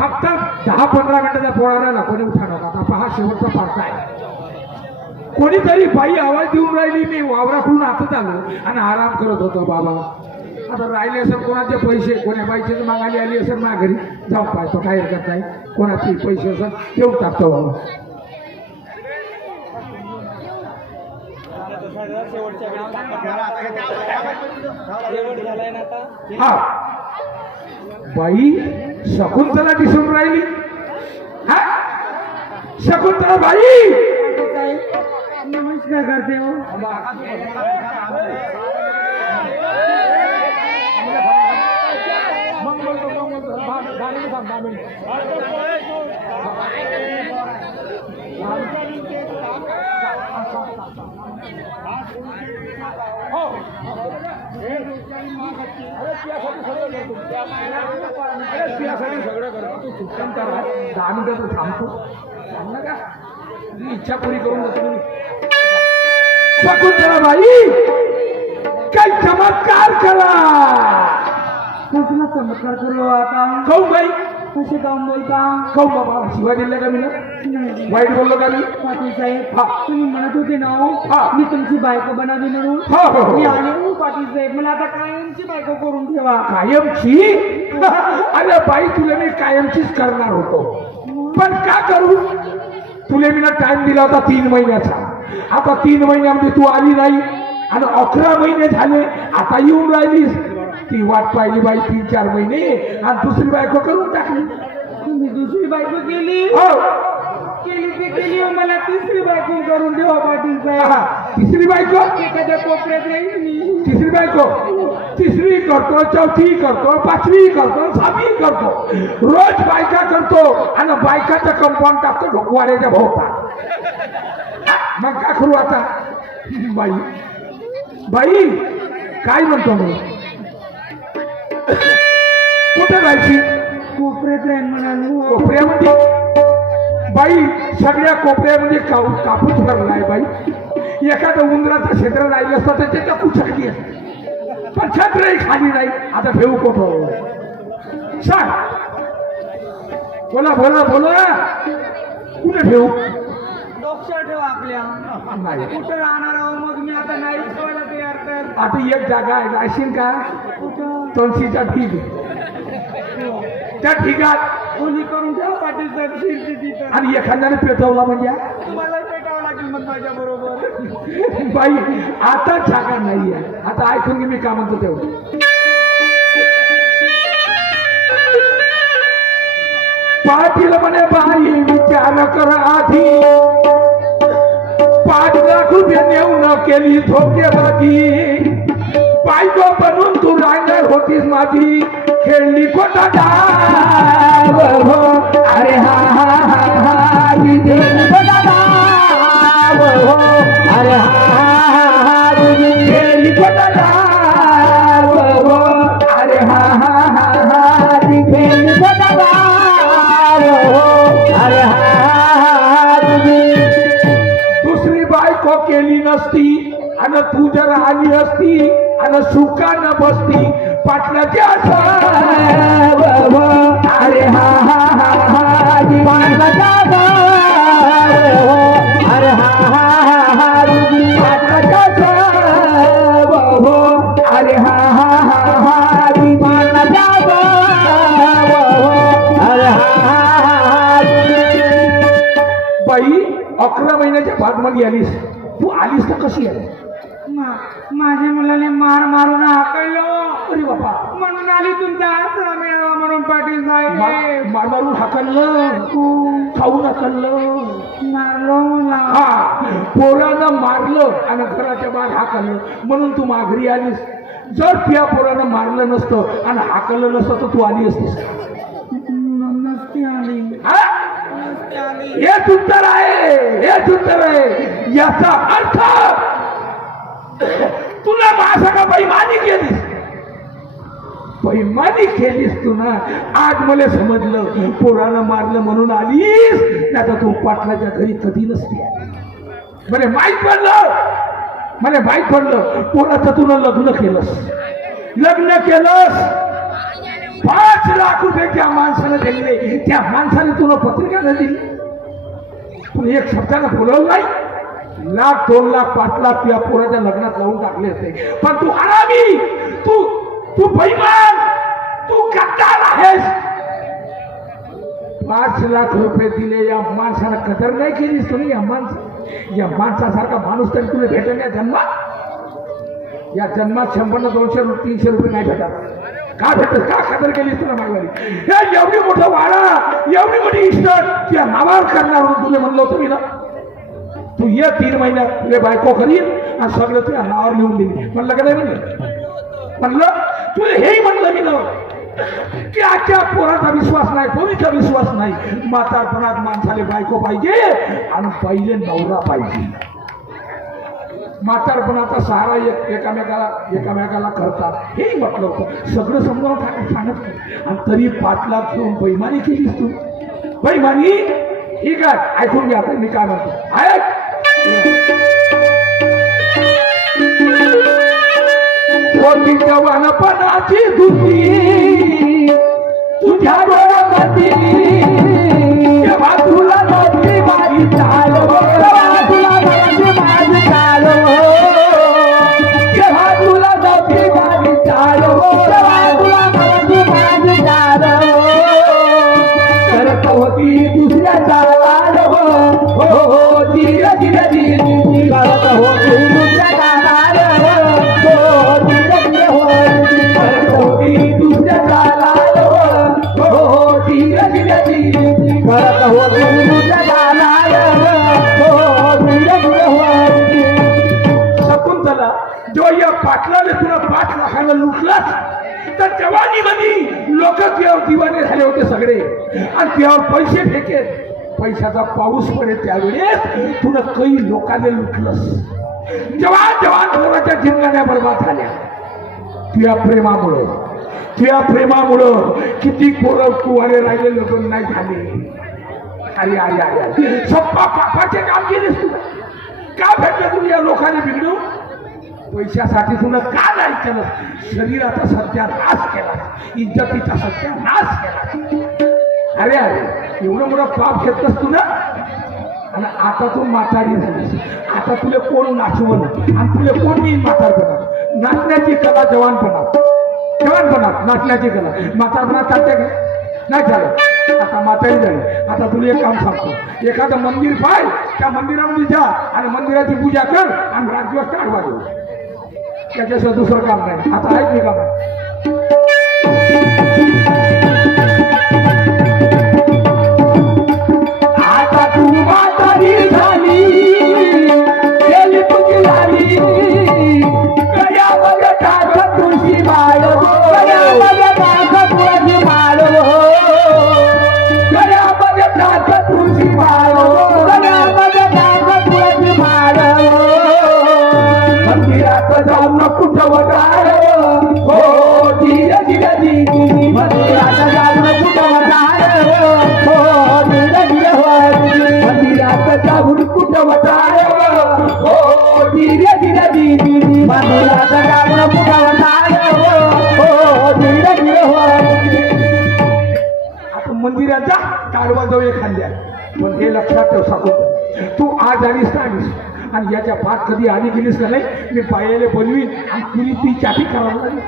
फक्त 10-15 मिनिटाचा पोळा राहिला कोणी उठा नका. आता पहा शेवटचा पार्ट आहे. कोणीतरी बाई आवाज देऊन राहिली. मी वावराकडून आतच आलो आणि आराम करत होतो. बाबा आता राहिले असेल कोणाचे पैसे, कोण्या बाईचे मागायला आली असेल ना घरी जाऊ पाहतो, काय हरकत नाही. कोणाचे पैसे असेल देऊन टाकतो बाबा. हा बाई शकुंतला दिसून राहिली. हा शकुंतला बाई नमस्कार करते हो. सगळं करतो तू सुट्टम करा. 10 मिनिटं थांबतो. सांग का मी इच्छा पुरी करून जातो. शकुंतला बाई काही चमत्कार करा. कसला चमत्कार करू आता? खाऊ बाई कसे काम बोलता? खाऊ बाबा शिवाय दिल्या का मी ना? वाईट बोललो का मी? पाटील साहेब हा. तुम्ही म्हणत होते ना हो, हा. मी तुमची बायको बनावी म्हणून. हो, हो, हो. मी आले हो पाटील साहेब, मला आता कायमची बायको करून ठेवा. कायमची? अरे बाई तुला मी कायमचीच करणार होतो, पण का करू? तुला मी ना टाइम दिला होता 3 महिन्याचा. आता 3 महिन्यामध्ये तू आली नाही आणि 11 महिने झाले आता येऊन राहिलीस. ती वाट पाहिली बाई 3-4 महिने आणि दुसरी बायको करून टाकली. तुम्ही दुसरी बायको केली? हो केली ते केली हो, मला तिसरी बायको करून ठेवा पाटील साहेब. तिसरी बायको? एखाद्या कोपऱ्यात राहील मी. तिसरी बायको? तिसरी करतो, चौथी करतो, 5वी करतो, 6वी करतो, रोज बायका करतो आणि बायकाचं कंपाऊंड टाकतो ढोकवाड्याच्या भोवता. मग काय करू आता? बाई बाई काय म्हणतो मी? कुठे जायची? कोपऱ्यात राहील म्हणालो. कोपऱ्यामध्ये? बाई सगळ्या कोपऱ्यामध्ये कापूस भरलाय बाई. एखादं उंदराचं क्षेत्र राहिलं असतं तर त्याच्या कुचकली असते, पण छत्रही खाली नाही. आता ठेवू कुठं? सांग. बोला बोला बोला. कुठे ठेवू? डोक्यात ठेवा आपल्या. नाही कुठं राहणार आहो मग मी आता नाही ठेवायला तयार तर. आता एक जागा आहे, जाशील का? कुठं? तुळशीच्या ठीक त्या ठिकाण कोणी करून ठेवा पाटील साहेब शिरती तिथं. आणि एखाद्याने पेटवला म्हणजे मला पेटावं लागेल मग माझ्या बरोबर. बाई आता जागा नाहीये. आता ऐकून घे मी का म्हणतो तेवढं. पाटील म्हणे बाई विचार कर आधी, 5 लाख रुपये नेऊन केली धोकेबाजी. बायको बनून तू राहणार होतीस माझी, खेळली खोटा डाव. अरे हा हा हा हा खेळली खोटा डाव. अरे हा हा हा खेळली खोटा डाव. अरे हा हा हा हा खेळली खोटा डाव. अरे हा दुसरी बायको केली नसती आणि तू जर आली असती आणि सुखानं बसती पाटलाच्या. अरे हा हा हा हा पाटलाच्या. अरे हा हा हा हा पाटलाच्या. अरे हा हा हा हा पाटलाच्या. अरे हा हा बाई 11 महिन्याच्या बाद मध्ये आलीस. तू आलीस तर कशी आली? माझ्या मुलाने मार मारून हाकललो. अरे बाबा म्हणून आली तुमचा आसरा मिळावा म्हणून पाटील साहेब. मारून हाकललं, खाऊन हाकललं, मारलो मला. हा पोरानं मारलं आणि घराच्या बाहेर हाकललं म्हणून तू माघारी आलीस. जर त्या पोरानं मारलं नसतं आणि हाकललं नसतं तर तू आली असतीस? नसती आली. नसती आली. हेच उत्तर आहे, हेच उत्तर आहे. याचा अर्थ तुला माझा का बैमानी केलीस, बैमानी केलीस तू ना. आज मला समजलं पोरानं मारलं म्हणून आलीस, नाही तू पाटलाच्या घरी कधी नसती. मला माहीत पडलं पोराचं तुला लग्न केलंस 5 लाख रुपये त्या माणसानं दिले, त्या माणसाने तुला पत्रिका नाही दिली, तू एक शब्दानं बोलवलं नाही. 1 लाख 2 लाख 5 लाख तुझ्या पोराच्या लग्नात लावून टाकले असते, पण तू हरामी, तू बेईमान, तू गद्दार आहेस. 5 लाख रुपये दिले या माणसाला कदर नाही केलीस तुम्ही. या माणसासारखा माणूस तरी तुला भेटेल या जन्मात 100 200 300 रुपये नाही भेटत. का भेटत? का कदर केलीस तुला माईवाली? हे एवढी मोठं वाडा, एवढी मोठी इस्टेट त्या नावावर करणार म्हणून तुला म्हणलं होतं मी ना, तू ये 3 महिन्यात तुझे बायको करील आणि सगळं तुझ्या नावावर लिहून देईल. म्हणलं का नाही? म्हणलं तुला हेही म्हणलं मी ना की आजच्या पोराचा विश्वास नाही, कोणीचा विश्वास नाही. म्हातारपणात माणसाला बायको पाहिजे आणि पहिले नवरा पाहिजे. म्हातारपणाचा सहारा एकामेकाला करतात, हेही म्हटलं होतं. सगळं समजावून सांगत आणि तरी 5 लाख घेऊन बेईमानी केलीस तू. बेईमानी ठीक आहे, ऐकून घ्या आता मी काय म्हणतो. ऐक, होती जवानपणाची धुती तुझ्या डोळ्यामध्ये, तेव्हा तुला नव्हती माझी चाल, तेव्हा तुला नव्हती माझी चाल, तेव्हा तुला नव्हती माझी चाल, तेव्हा तुला नव्हती माझी चाल, करत होती दुसऱ्या चालाल हो धीर धीर धीर, करत होती दुसऱ्या चालाल हो धीर धीर हो, करत होती दुसऱ्या चालाल हो धीर धीर धीर, करत होती दुसऱ्या चालाल हो धीर धीर हो. शकुंतला, जो या पाटलाने तुला 5 लाखाला लुटलास तर जवानीमध्ये लोक तुझ्यावर दिवाने झाले होते सगळे आणि तुझ्यावर पैसे फेकेत. पैशाचा पाऊस पडे त्यावेळेस तुला काही लोकांनी लुटलंस. जवान पोराच्या जिंगाण्या बर्बाद झाल्या तुझ्या प्रेमामुळं किती पोरं कुवारे राहिले लोक नाही झाले. अरे अरे अरे सप्पा पापाचे काम केलेस तुला. का भेटलं तुम्ही या लोकांनी बिघडू? पैशासाठी तुला का नाही केलं? शरीराचा सत्यानाश केला, इज्जतीचा सत्यानाश केला. अरे अरे एवढं मोठं पाप घेतलंस तू ना. आणि आता तू म्हातारी झालीस. आता तुला कोण नाचवण आणि तुला कोण येईल म्हातारपणात? नाचण्याची कला जवानपणात नाचण्याची कला म्हातारपणात चालते का? नाही चालत. आता म्हातारी झाली. आता तुला एक काम सांगतो. एखादं मंदिर पाय, त्या मंदिरामध्ये जा आणि मंदिराची पूजा कर आणि राज्य काढवा देऊ. त्याच्याशिवाय दुसरं काम नाही. आता ऐक मी काम आता तू म्हातारी झाली, गेली तुझी झाली, गळ्यामध्ये टाक तुझी माळ, गळ्यामध्ये टाक तुझी माळ, गळ्यामध्ये टाक तुझी माळ, गळ्यामध्ये टाक तुझी माळ, मंदिरात जाऊन कुठवतार हो धीर धीर धीर, मंदिरात जाऊन कुठवतार हो धीर धीर हो, मंदिरात जाऊन कुठवतार हो धीर धीर धीर, मंदिरात जाऊन कुठवतार हो धीर धीर हो. आता मंदिरात जा, काढवा जाऊ एखाद्या. पण हे लक्षात ठेव सांगतो, तू आज आलीस ना आलीस आणि याच्या पाठ कधी आली गेलीस का नाही, मी पायाले बोलवीन आणि पुरी ती चाटी करावं लागेल.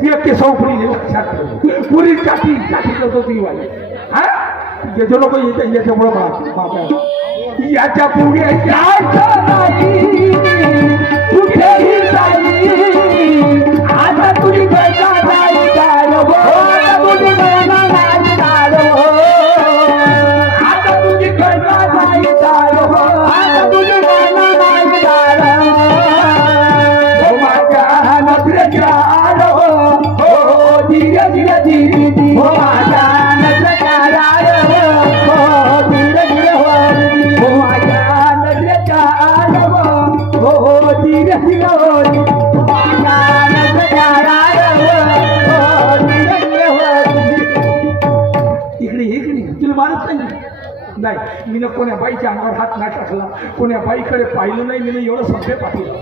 ती अख्खी सौपडी लक्षात ठेव. पुरी चाटी करतो ती वाली. हा याचे लोक याच्यामुळं याच्या पुढे यायचं नाही कुठेही जाई. आता तुझी पैसा नाही काढ, तुझी पैसा नाही काढ, आता तुझी पैसा नाही काढ, आता तुझी पैसा नाही काढ, हो माझ्या नजरेच्या आड हो धीर धीर धीर, हो माझ्या नजरेच्या आड हो धीर धीर हो, हो माझ्या नजरेच्या आड हो धीर धीर हो, माझ्या नजरेच्या आड हो धीर धीर हो. इकडे तुला मारत नाही. मी ना कोण्या बाईच्या अंगावर हात नाही टाकला, कोण्या बाईकडे पाहिलं नाही. मी एवढं सभ्य पाठवलं.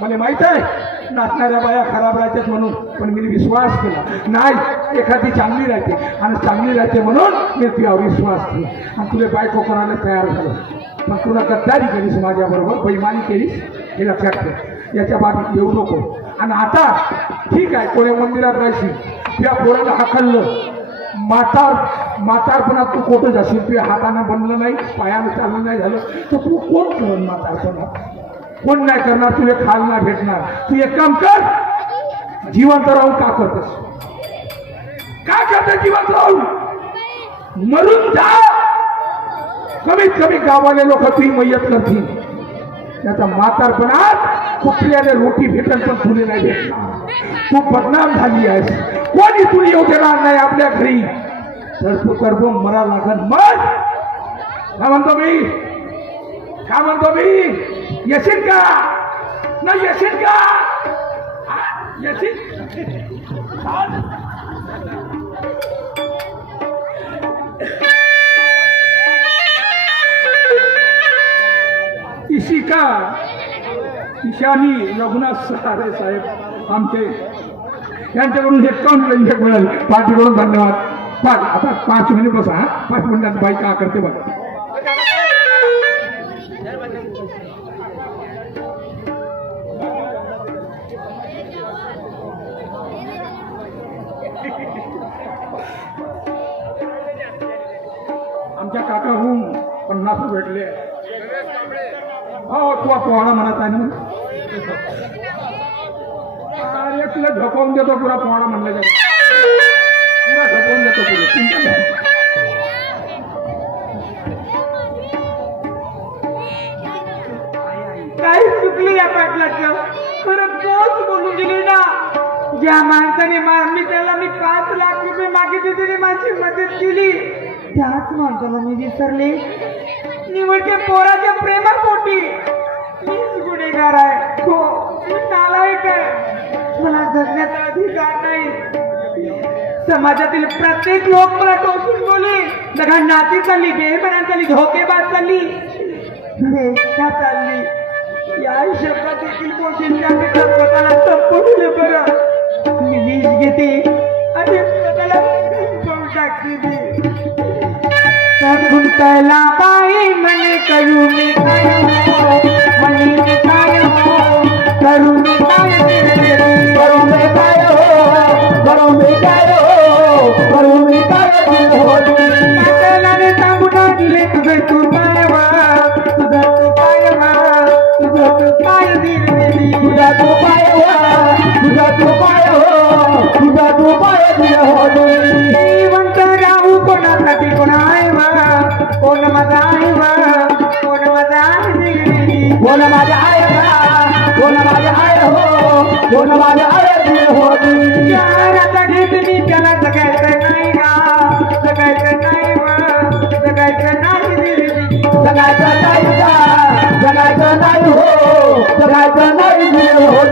मला माहित आहे नाचणाऱ्या बाया खराब राहतात म्हणून, पण मी विश्वास केला नाही एखादी चांगली राहते आणि चांगली राहते म्हणून मी तुझ्यावर विश्वास केला आणि तुला बायको करायला तयार झालो. पण तुला गद्दारी केलीस माझ्याबरोबर, बेईमानी केलीस, हे लक्षात ठेव. याच्या बाबतीत येऊ नको. आणि आता ठीक आहे, कोण्या मंदिरात राहायची त्या पोराला हाकललं, म्हातारपणात तू कुठं जाशील? तुझ्या हातानं बनलं नाही, पायानं चाललं नाही झालं तर तू कोण करण म्हातारपणात? कोण नाही करणार, तुला खाल नाही भेटणार. तू एक काम कर, जिवंत राहून का करतेस? काय करते जिवंत राहून? मरून जा. कमीत कमी गावाले लोक तुझी मय्यत करतील. त्याचा म्हातारपणात कुठल्याने रोटी भेटल पण तुला नाही भेटणार. तू बदनाम झाली आहेस, कोणी तुला येऊ देणार नाही आपल्या घरी. तर तू कर्म मरा लागल. मग काय म्हणतो मी, काय म्हणतो मी, येशील का? नाही येशील का? येशील? इशिका ईशानी रघुनाथ सहारे साहेब आमचे, यांच्याकडून हे काउंट मिळालं. पार्टीकडून धन्यवाद. आता 5 मिनिट बसा. 5 मिनिटात बाई का करते बघा. आमच्या काकाहून 50 भेटले. हो तू पोहाडा म्हणत आहे ना. अरे तुला झोपवून देतो, पुरा पोहाडा म्हणलं जातो, पुरा झोपवून देतो तुला. काही चुकली या पाटलाचं. खरं तोच बोलून गेली ना, ज्या माणसाने मी त्याला 5 लाख रुपये मागितले, त्याने माझी मदत केली, त्याच माणसाला मी विसरले. निवडच्या पोराच्या प्रेमापोटी मीच गुन्हेगार आहे. हो, मी नालायक आहे. मला जगण्याचा अधिकार नाही. समाजातील प्रत्येक लोक मला टोचून बोले, बघा नाती चालली, बेरबना चालली, धोकेबाज चालली, वेश्या चालली. या शब्दात देखील पोषण त्याने स्वतःला संपवले. बरं मी विष घेते आणि स्वतःला संपवून टाकते. मी गुंतला बाई म्हणे करू मी काय हो, म्हणे मी काय हो, करू मी काय, करू मी काय हो, करू मी काय हो, करू मी काय हो. कातलाने सांगून दिले तुझे तू पायवा, तुझा तू पायवा, तुझा तू पाय दिली, तुझा तू पायवा, तुझा तू पाय हो, तुझा तू पाय दिला हो. श्रीमंत राहू कोणासाठी कोणायवा, कोण माझा आईवा, कोण माझा आई, कोण माझ्या आईवा, कोण माझ्या आय हो, कोण माझ्या आय हो. आता घेतली त्याला जगायचं नाही ना, जगायचं नाही वा, जगायचं नाही, जगायचं नाही का, जगायचं नाही हो, जगायचं नाही हो.